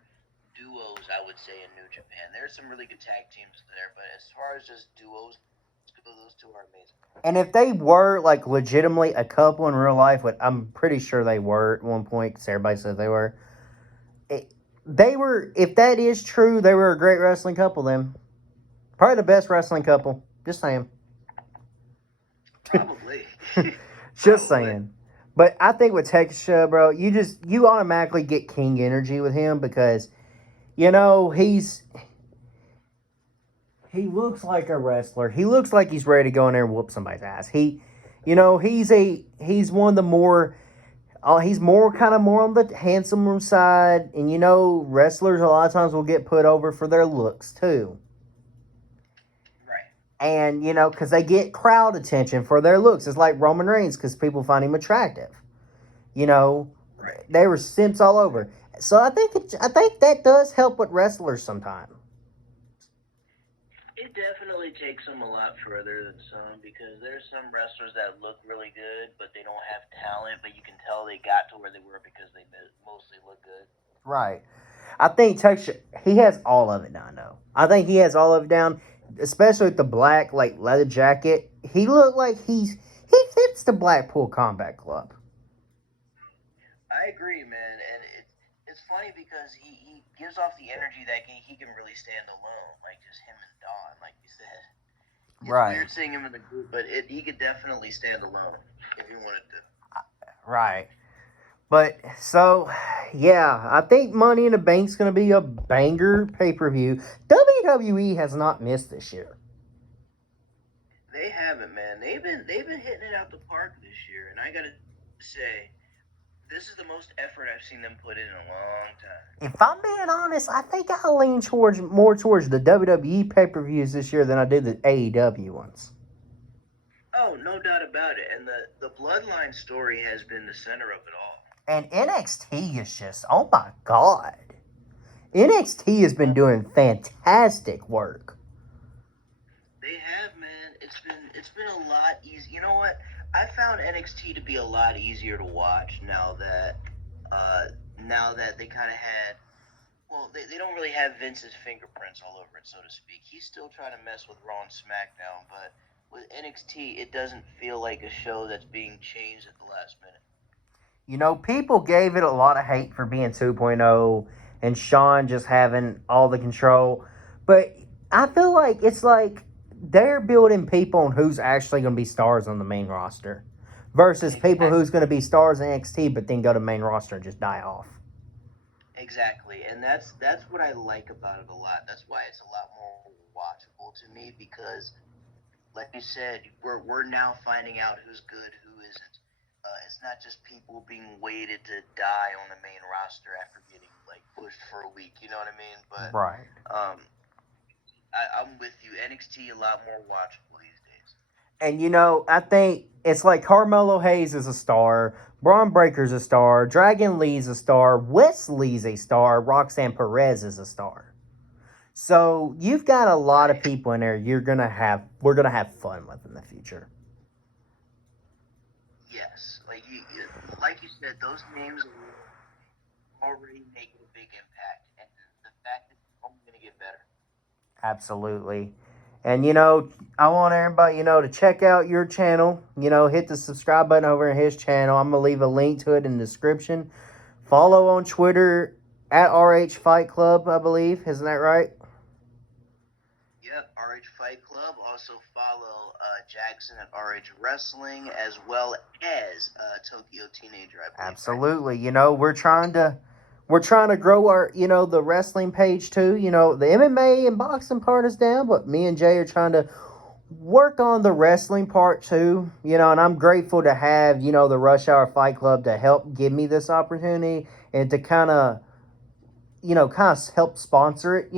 duos, I would say, in New Japan. There's some really good tag teams there, but as far as just duos, those two are amazing. And if they were, like, legitimately a couple in real life, I'm pretty sure they were at one point, because everybody says they were. If that is true, they were a great wrestling couple then. Probably the best wrestling couple. Just saying. Probably. Just saying. But I think with Takeshita, bro, you automatically get King energy with him, because, he looks like a wrestler. He looks like he's ready to go in there and whoop somebody's ass. He's one of the more... he's more on the handsome side, and wrestlers a lot of times will get put over for their looks too. Right. And because they get crowd attention for their looks. It's like Roman Reigns, because people find him attractive. Right. They were simps all over. So I think that does help with wrestlers sometimes. It definitely takes them a lot further than some, because there's some wrestlers that look really good, but they don't have talent, but you can tell they got to where they were because they mostly look good. Right. I think Takeshita, he has all of it down, though. I think he has all of it down, especially with the black, leather jacket. He looked like he fits the Blackpool Combat Club. I agree, man, and it's funny because he gives off the energy that he can really stand alone, like just him and Dawn, like you said. It's weird seeing him in the group, but he could definitely stand alone if he wanted to. Right. But, so, yeah, I think Money in the Bank's going to be a banger pay-per-view. WWE has not missed this year. They haven't, man. They've been hitting it out the park this year, and I gotta say, this is the most effort I've seen them put in a long time. If I'm being honest, I think I lean more towards the WWE pay-per-views this year than I did the AEW ones. Oh, no doubt about it. And the Bloodline story has been the center of it all. And NXT is just, oh my God. NXT has been doing fantastic work. They have, man. It's been a lot easier. You know what? I found NXT to be a lot easier to watch now that they kind of had, well, they don't really have Vince's fingerprints all over it, so to speak. He's still trying to mess with Raw and SmackDown, but with NXT, it doesn't feel like a show that's being changed at the last minute. People gave it a lot of hate for being 2.0 and Sean just having all the control, but I feel like it's like they're building people on who's actually going to be stars on the main roster versus people who's going to be stars in NXT but then go to main roster and just die off. Exactly, and that's what I like about it a lot. That's why it's a lot more watchable to me because, like you said, we're now finding out who's good, who isn't. It's not just people being waited to die on the main roster after getting like pushed for a week. You know what I mean? But Right. I'm with you. NXT a lot more watchable these days. And I think it's like Carmelo Hayes is a star, Braun Breaker's a star, Dragon Lee's a star, Wesley's a star, Roxanne Perez is a star. So you've got a lot of people in there we're gonna have fun with in the future. Yes, like you said, those names are already making a big impact, and the fact that it's only going to get better. Absolutely. And I want everybody, to check out your channel. Hit the subscribe button over in his channel. I'm gonna leave a link to it in the description. Follow on Twitter at RH Fight Club, I believe. Isn't that right? Yep, RH Fight Club. Also follow Jackson at RH Wrestling, as well as Tokyo Teenager, I believe. Absolutely. We're trying to grow our, the wrestling page too. The MMA and boxing part is down, but me and Jay are trying to work on the wrestling part too. And I'm grateful to have, the Rush Hour Fight Club to help give me this opportunity and to kind of help sponsor it.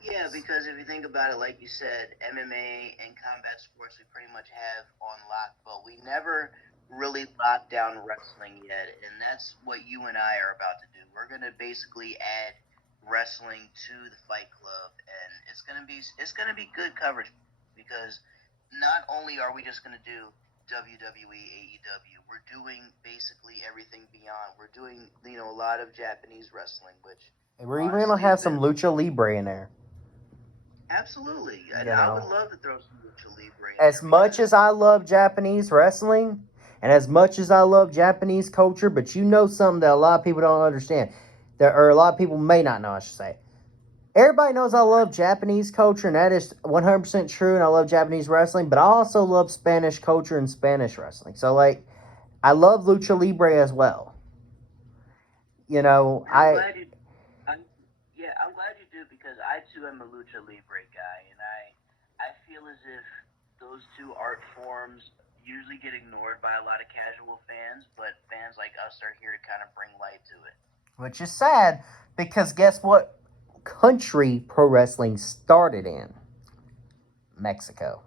Yeah, because if you think about it, like you said, MMA and combat sports we pretty much have on lock, but we never really locked down wrestling yet, and that's what you and I are about to do. We're gonna basically add wrestling to the Fight Club, and it's gonna be good coverage because not only are we just gonna do WWE, AEW, we're doing basically everything beyond. We're doing a lot of Japanese wrestling, which we're even gonna have some lucha libre in there. Absolutely. I would love to throw some lucha libre in as there much as I love Japanese wrestling and as much as I love Japanese culture, but something that a lot of people don't understand, or a lot of people may not know, I should say. Everybody knows I love Japanese culture, and that is 100% true, and I love Japanese wrestling, but I also love Spanish culture and Spanish wrestling. So, I love lucha libre as well. I'm glad you do because I too am a lucha libre guy, and I feel as if those two art forms usually get ignored by a lot of casual fans, but fans like us are here to kind of bring light to it. Which is sad because guess what country pro wrestling started in? Mexico.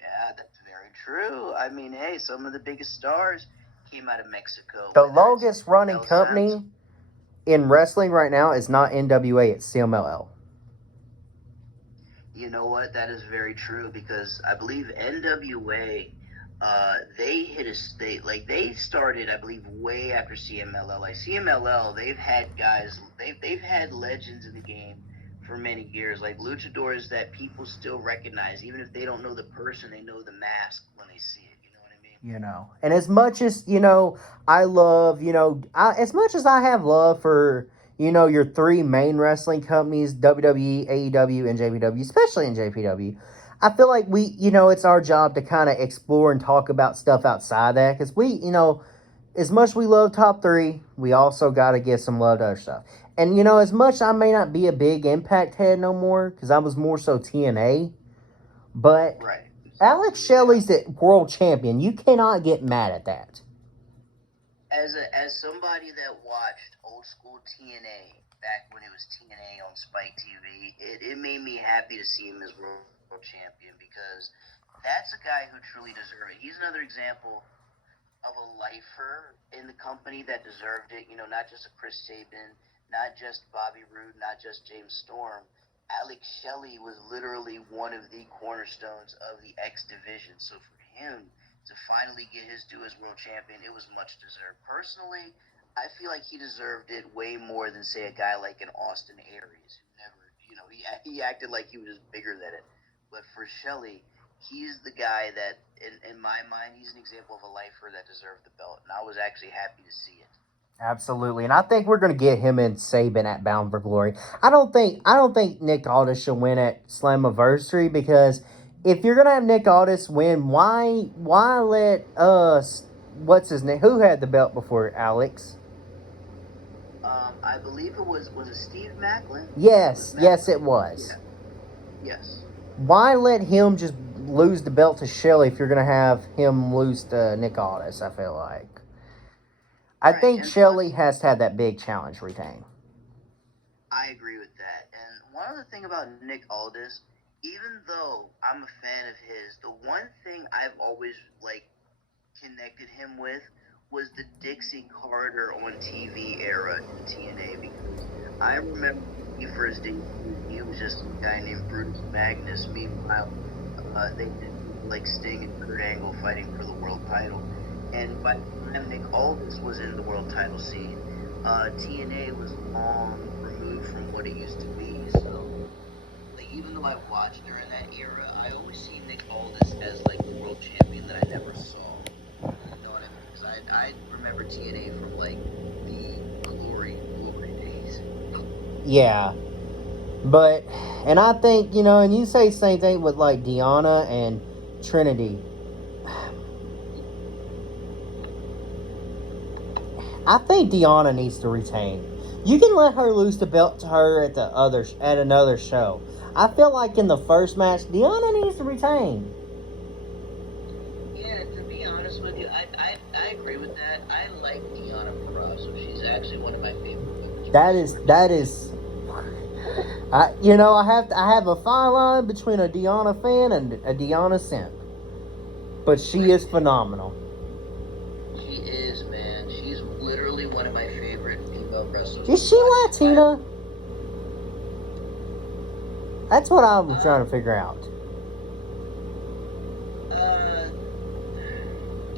Yeah, that's very true. I mean, hey, some of the biggest stars came out of Mexico. The longest running company in wrestling right now is not NWA, it's CMLL. You know what? That is very true because I believe NWA, they hit a state like they started, I believe, way after CMLL. Like CMLL, they've had guys, they've had legends in the game for many years, like luchadors that people still recognize, even if they don't know the person, they know the mask when they see it. And as much as I love, as much as I have love for your three main wrestling companies, WWE, AEW, and JPW, especially in JPW, I feel like it's our job to kind of explore and talk about stuff outside that, because as much as we love top three, we also got to give some love to other stuff. And as much I may not be a big Impact head no more, because I was more so TNA, but right. Alex Shelley's the world champion. You cannot get mad at that. As somebody that watched old school TNA back when it was TNA on Spike TV, it made me happy to see him as world champion because that's a guy who truly deserved it. He's another example of a lifer in the company that deserved it. Not just a Chris Sabin, not just Bobby Roode, not just James Storm. Alex Shelley was literally one of the cornerstones of the X division. So for him to finally get his due as world champion, it was much deserved. Personally, I feel like he deserved it way more than, say, a guy like an Austin Aries, who never, he acted like he was bigger than it. But for Shelley, he's the guy that, in my mind, he's an example of a lifer that deserved the belt. And I was actually happy to see it. Absolutely, and I think we're going to get him and Sabin at Bound for Glory. I don't think Nick Aldis should win at Slammiversary, because if you're going to have Nick Aldis win, why let what's his name? Who had the belt before Alex? I believe it was it Steve Macklin? Yes, yes, it was. Yeah. Yes. Why let him just lose the belt to Shelley if you're gonna have him lose to Nick Aldis? I feel like. I Right, think and Shelley has to have that big challenge retain. I agree with that. And one other thing about Nick Aldis, even though I'm a fan of his, the one thing I've always connected him with was the Dixie Carter on TV era in TNA, because I remember when he first debuted, he was just a guy named Brutus Magnus. Meanwhile, they did Sting and Kurt Angle fighting for the world title. And by the time Nick Aldis was in the world title scene, TNA was long removed from what it used to be. So, even though I watched during that era, I always see Nick Aldis as the world champion that I never saw. You know what I mean? Because I remember TNA from the glory days. Yeah. But, and I think, and you say the same thing with Deanna and Trinity. I think Deanna needs to retain. You can let her lose the belt to her at another show. I feel like in the first match, Deanna needs to retain. Yeah, to be honest with you, I agree with that. I like Deanna Purrazzo. She's actually one of my favorite. That is. I have a fine line between a Deanna fan and a Deanna simp, but she is phenomenal. She is, man. She's literally one of my favorite female wrestlers. Is she Latina? That's what I'm trying to figure out.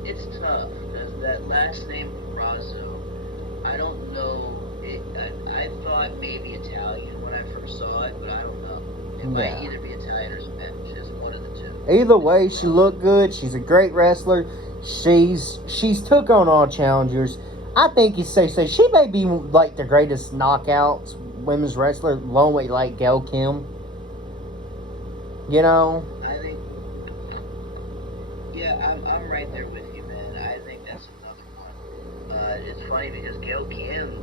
It's tough because that last name Purrazzo, I don't know. I thought maybe Italian when I first saw it, but I don't know. It might either be Italian or Spanish. It's one of the two. Either way, she looked good. She's a great wrestler. She's took on all challengers. I think you say she may be the greatest knockouts women's wrestler, along with Gail Kim. I think, yeah, I'm right there with you, man. I think that's another one. It's funny because Gail Kim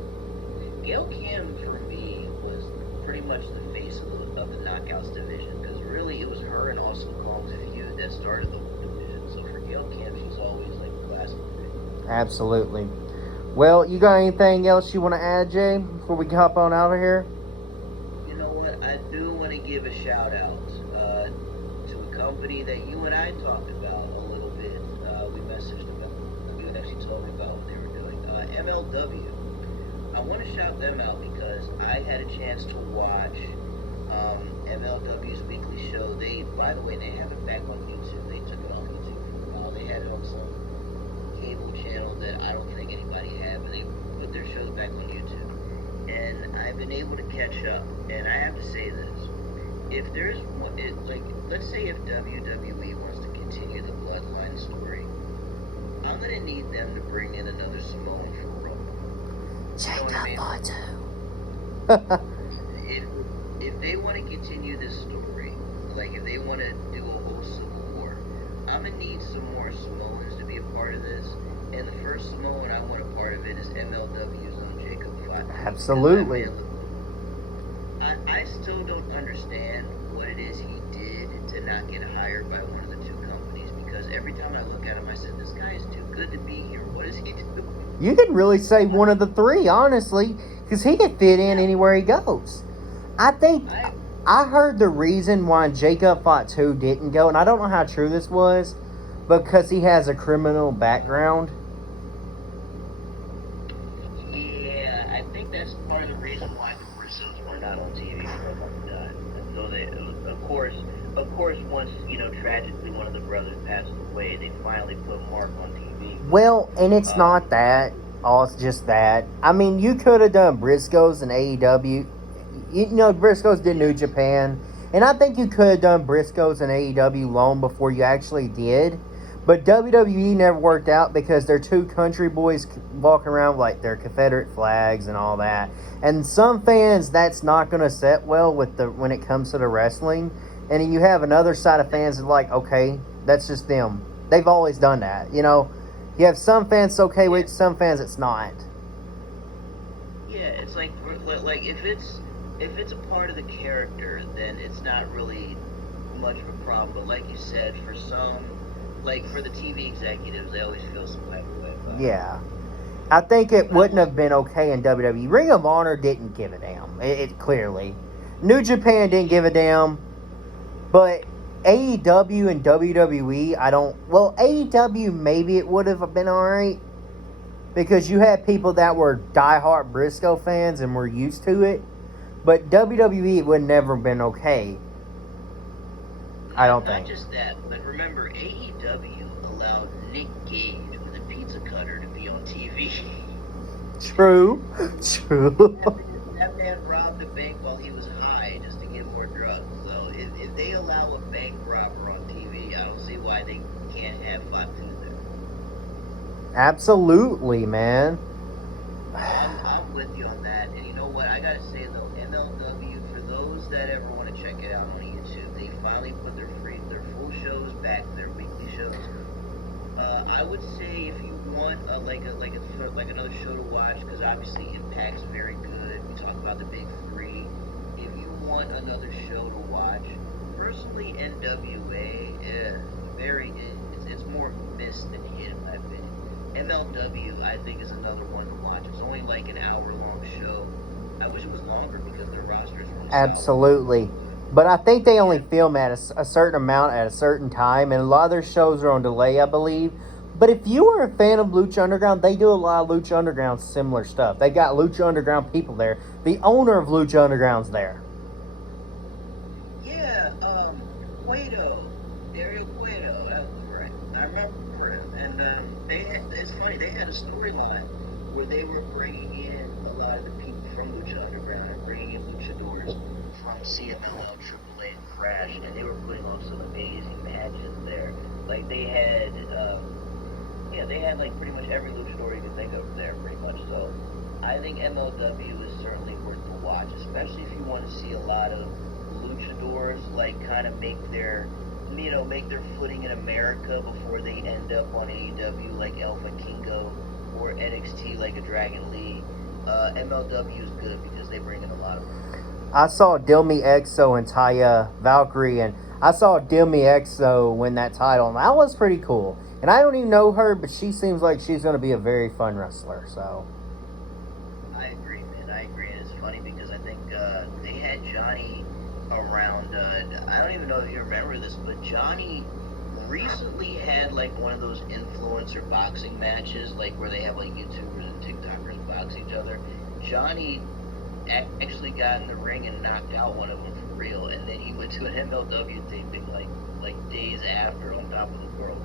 for me was pretty much the face of the Knockouts division, because really it was her and Austin Kong's feud that started the whole division. So for Gail Kim, she's always class of the Absolutely. Well, you got anything else you want to add, Jay, before we hop on out of here? You know what? I do want to give a shout out to a company that you and I talked about a little bit. We messaged about. You actually told me about what they were doing. MLW. I want to shout them out because I had a chance to watch MLW's weekly show. By the way, they have it back on YouTube. They took it off YouTube for a while. They had it on some cable channel that I don't think anybody had, but they put their shows back on YouTube. And I've been able to catch up. And I have to say this: if there's let's say if WWE wants to continue the Bloodline story, I'm gonna need them to bring in another Samoan for if they want to continue this story, if they want to do a whole civil war, I'm gonna need some more Samoans to be a part of this. And the first Samoan I want a part of it is MLW's own Jacob Fatu. Absolutely. I still don't understand what it is he did to not get hired by one of the two companies, because every time I look at him, I said, this guy is too good to be here. What is he doing? You could really say one of the three, honestly, because he could fit in anywhere he goes. I heard the reason why Jacob Fatu didn't go, and I don't know how true this was, because he has a criminal background. Yeah, I think that's part of the reason why the Briscoes were not on TV for a long time. And so they, of course, once, tragically one of the brothers passed away, they finally put Mark on TV. Well, and it's not that. Oh, it's just that. I mean, you could have done Briscoes and AEW. Briscoes did New Japan. And I think you could have done Briscoes and AEW long before you actually did. But WWE never worked out because they're two country boys walking around with their Confederate flags and all that. And some fans, that's not going to set well with when it comes to the wrestling. And you have another side of fans that okay, that's just them. They've always done that. You have some fans it's okay with, some fans it's not. Yeah, it's like if it's a part of the character, then it's not really much of a problem. But like you said, for some, like for the TV executives, they always feel some type of way about it. Yeah. I think it wouldn't have been okay in WWE. Ring of Honor didn't give a damn. It clearly. New Japan didn't give a damn. But AEW and WWE, I don't... Well, AEW, maybe it would have been alright. Because you had people that were diehard Briscoe fans and were used to it. But WWE, it would never been okay. I don't think. Not just that, but remember, AEW allowed Nick Gage with a pizza cutter to be on TV. True. True. That man robbed the bank while he was high just to get more drugs. So if they allow a bank robber on TV, I don't see why they can't have Fox News there. Absolutely, man. I'm with you on that. And you know what? I gotta say though, MLW, for those that ever want to check it out on YouTube, they finally put their full shows back, their weekly shows. I would say if you want like another show to watch, because obviously Impact's very good. We talk about the big three. If you want another show to watch, personally, NWA it's more missed than hit in my opinion. MLW I think is another one to watch. It's only like an hour-long show. I wish it was longer because their rosters were Absolutely. But I think they only film at a certain amount at a certain time, and a lot of their shows are on delay, I believe. But if you are a fan of Lucha Underground, they do a lot of Lucha Underground similar stuff. They got Lucha Underground people there. The owner of Lucha Underground's there. Yeah, Cueto, Dario Cueto, that was right. I remember him, and it's funny, they had a storyline where they were bringing in a lot of the people from Lucha Underground and bringing in luchadors from CMLL, AAA, and Crash, and they were putting on some amazing matches there. Like they had, they had like pretty much every luchador you could think of there, pretty much. So I think MLW is certainly worth the watch, especially if you want to see a lot of luchadors like kind of make their footing in America before they end up on AEW like Alpha Kingo or NXT like a Dragon Lee. MLW is good because they bring in a lot of them. I saw Dilmy Exo and Taya Valkyrie, and I saw Dilmy Exo win that title, and that was pretty cool. And I don't even know her, but she seems like she's going to be a very fun wrestler, so... I agree, man. I agree. And it's funny because I think they had Johnny around. I don't even know if you remember this, but Johnny recently had like one of those influencer boxing matches, like where they have like YouTubers and TikTokers box each other. Johnny actually got in the ring and knocked out one of them for real, and then he went to an MLW taping like days after on top of the world.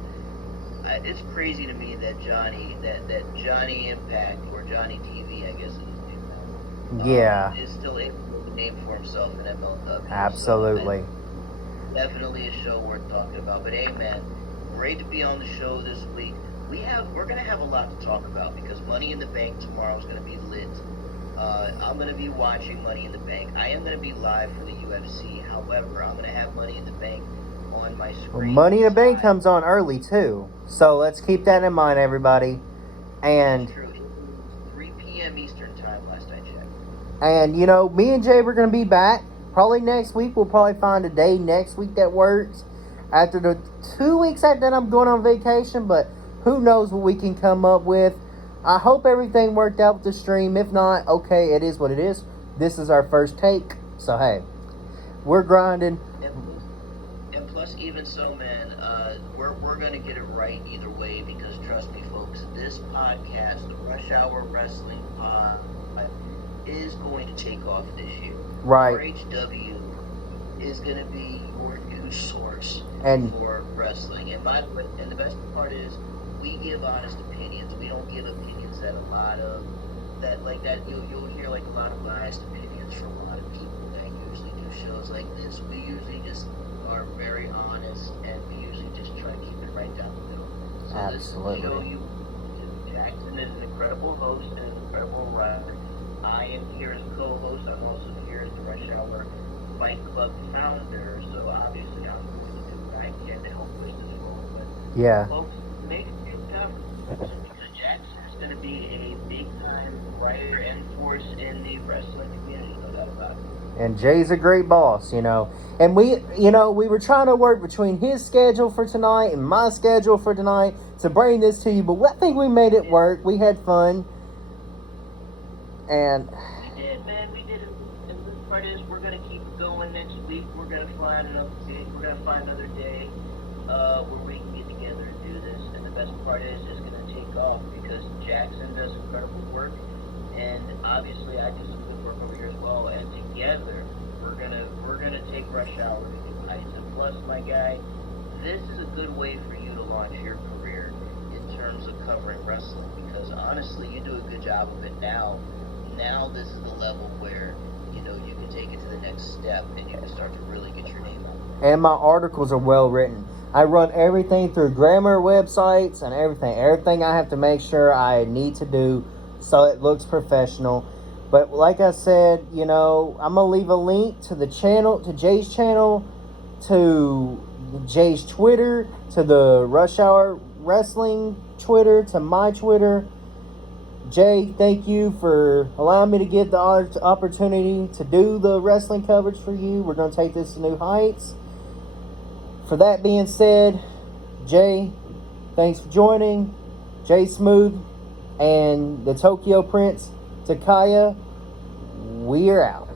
It's crazy to me that that Johnny Impact, or Johnny TV, I guess is his name now, Yeah. is still able to name for himself in MLW. Absolutely. So definitely a show worth talking about. But hey, man, great to be on the show this week. We're gonna have a lot to talk about because Money in the Bank tomorrow is gonna be lit. I'm gonna be watching Money in the Bank. I am gonna be live for the UFC. However, I'm gonna have Money in the Bank on my screen. Well, Money in the Bank comes on early, too. So let's keep that in mind, everybody. And... True. It was 3 p.m. Eastern time last I checked. And, you know, me and Jay, we're going to be back. Probably next week. We'll probably find a day next week that works. After the 2 weeks after that, I'm going on vacation. But who knows what we can come up with. I hope everything worked out with the stream. If not, okay, it is what it is. This is our first take. So, hey, we're grinding. And plus, even so, man, we're going to get it right either way because, trust me, folks, this podcast, the Rush Hour Wrestling Pod, is going to take off this year. Right. RHW is going to be your news source And for wrestling. And the best part is we give honest opinions. We don't give opinions that you'll hear like a lot of biased opinions from a lot of people that usually do shows like this. We usually just are very honest, and we usually just try to keep it right down the middle. So Absolutely. this show, Jackson is an incredible host and an incredible writer. I am here as co-host. I'm also here as the Rush Hour Fight Club founder. So obviously I'm going to do what I can to help push this forward. But yeah. folks, make it time for because Jackson is going to be a big time writer and force in the wrestling community, no doubt about it. And Jay's a great boss, you know. And we were trying to work between his schedule for tonight and my schedule for tonight to bring this to you, but I think we made it work. We had fun. And we did, man. We did it. And the part is, we're going to keep going next week. We're going to find another day. We're going to find another day where we can get together and do this. And the best part is, it's going to take off because Jackson does incredible work. And obviously, I do some good work over here as well. And together, we're gonna take Rush Hour to new heights. And plus, my guy, this is a good way for you to launch your career in terms of covering wrestling. Because honestly, you do a good job of it now. Now this is the level where you can take it to the next step, and you can start to really get your name out. And my articles are well written. I run everything through grammar websites and everything. Everything I have to make sure I need to do so it looks professional. But like I said, I'm going to leave a link to the channel, to Jay's channel, to Jay's Twitter, to the Rush Hour Wrestling Twitter, to my Twitter. Jay, thank you for allowing me to get the opportunity to do the wrestling coverage for you. We're going to take this to new heights. For that being said, Jay, thanks for joining. Jay Smooth and the Tokyo Prince, Takaya, we're out.